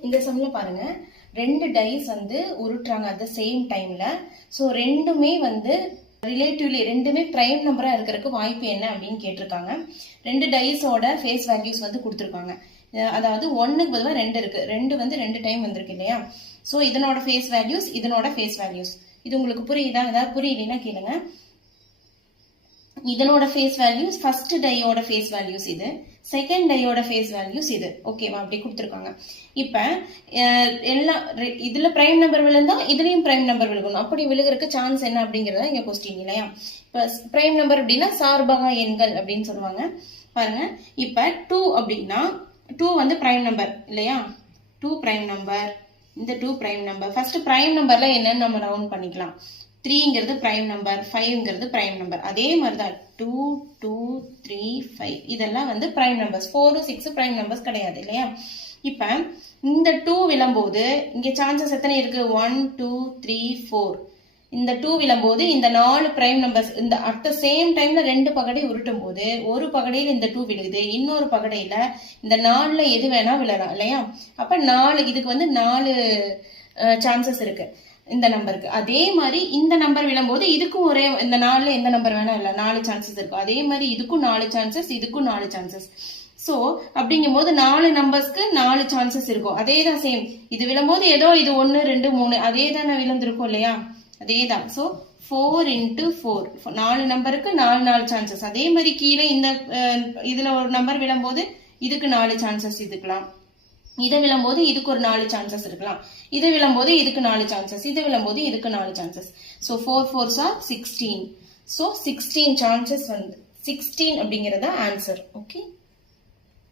இந்த சம்ல பாருங்க, 2 டைஸ் வந்து உருட்டுறாங்க அட் த சேம் டைம்ல. ஸோ ரெண்டுமே வந்து ரிலேட்டிவ்லி ரெண்டுமே பிரைம் நம்பரா இருக்கிறதுக்கு வாய்ப்பு என்ன அப்படின்னு கேட்டிருக்காங்க. 2 டைஸோட ஃபேஸ் வேல்யூஸ் வந்து கொடுத்துருக்காங்க. அதாவது 1க்கு பதிலாக 2 இருக்கு. 2 வந்து 2 டைம் வந்திருக்கு இல்லையா? ஸோ இதனோட ஃபேஸ் வேல்யூஸ், இதனோட ஃபேஸ் வேல்யூஸ். இது உங்களுக்கு புரியுதா? ஏதாவது புரியலன்னா கேளுங்க. இதனோட ஃபேஸ் வேல்யூஸ், ஃபர்ஸ்ட் டையோட ஃபேஸ் வேல்யூஸ் இது, செகண்ட் டையோட ஃபேஸ் வேல்யூஸ் இது. ஓகேவா? அப்படி கொடுத்துருக்காங்க. இப்ப எல்லாம் இதுல பிரைம் நம்பர் விழுந்தா இதுலயும் பிரைம் நம்பர் விழுகணும். அப்படி விழுகிறதுக்கு சான்ஸ் என்ன அப்படிங்கறத இங்க கொஸ்டின் இல்லையா? இப்ப பிரைம் நம்பர் அப்படின்னா சார்பகா எண்கள் அப்படின்னு சொல்லுவாங்க. பாருங்க, இப்ப 2 அப்படின்னா 2 வந்து பிரைம் நம்பர் இல்லையா? 2 பிரைம் நம்பர், இந்த 2 பிரைம் நம்பர். ஃபர்ஸ்ட் பிரைம் நம்பர்ல என்னன்னு நம்ம ரவுண்ட் பண்ணிக்கலாம். 3ங்கிறது பிரைம் நம்பர், 5ங்கிறது பிரைம் நம்பர். அதே மாதிரி தான் 2, 2, 3, 5 இதெல்லாம் வந்து பிரைம் நம்பர்ஸ். 4, 6 பிரைம் நம்பர்ஸ் கிடையாது இல்லையா? இப்ப இந்த 2 விழும்போது இங்க சான்சஸ் எத்தனை இருக்கு? 1, 2, 3, 4. இந்த 2 விழும்போது இந்த 4 பிரைம் நம்பர்ஸ் இந்த அட் த சேம் டைம்ல 2 பகடை உருட்டும் போது ஒரு பகடையில இந்த 2 விழுகுது, இன்னொரு பகடையில இந்த 4ல எது வேணா விழலாம் இல்லையா? அப்ப 4 இதுக்கு வந்து 4 சான்சஸ் இருக்கு இந்த நம்பருக்கு. அதே மாதிரி இந்த நம்பர் விழும்போது இதுக்கும் ஒரே இந்த 4ல எந்த நம்பர் வேணா இல்ல, 4 சான்சஸ் இருக்கு. அதே மாதிரி இதுக்கும் 4 சான்சஸ், இதுக்கும் 4 சான்சஸ். சோ அப்படிங்கும் போது 4 நம்பர்ஸ்க்கு 4 சான்சஸ் இருக்கும். அதே தான் சேம். இது விழும்போது ஏதோ இது 1, 2, 3 அதே தான் விழுந்திருக்கும் இல்லையா? அதே தான். சோ 4 into 4 4 நம்பருக்கு 4 சான்சஸ். அதே மாதிரி கீழே இந்த இதுல ஒரு நம்பர் விழும்போது இதுக்கு 4 சான்சஸ் இதுக்கலாம். இதை விழும்போது இதுக்கு ஒரு 4 சான்சஸ் இருக்கலாம். இதை விழும்போது இதுக்கு 4 சான்சஸ், இதை விழும்போது இதுக்கு 4 chances. So 4 4s are 16. So 16 chances வந்து 16 அப்படிங்கறத ஆன்சர். ஓகே.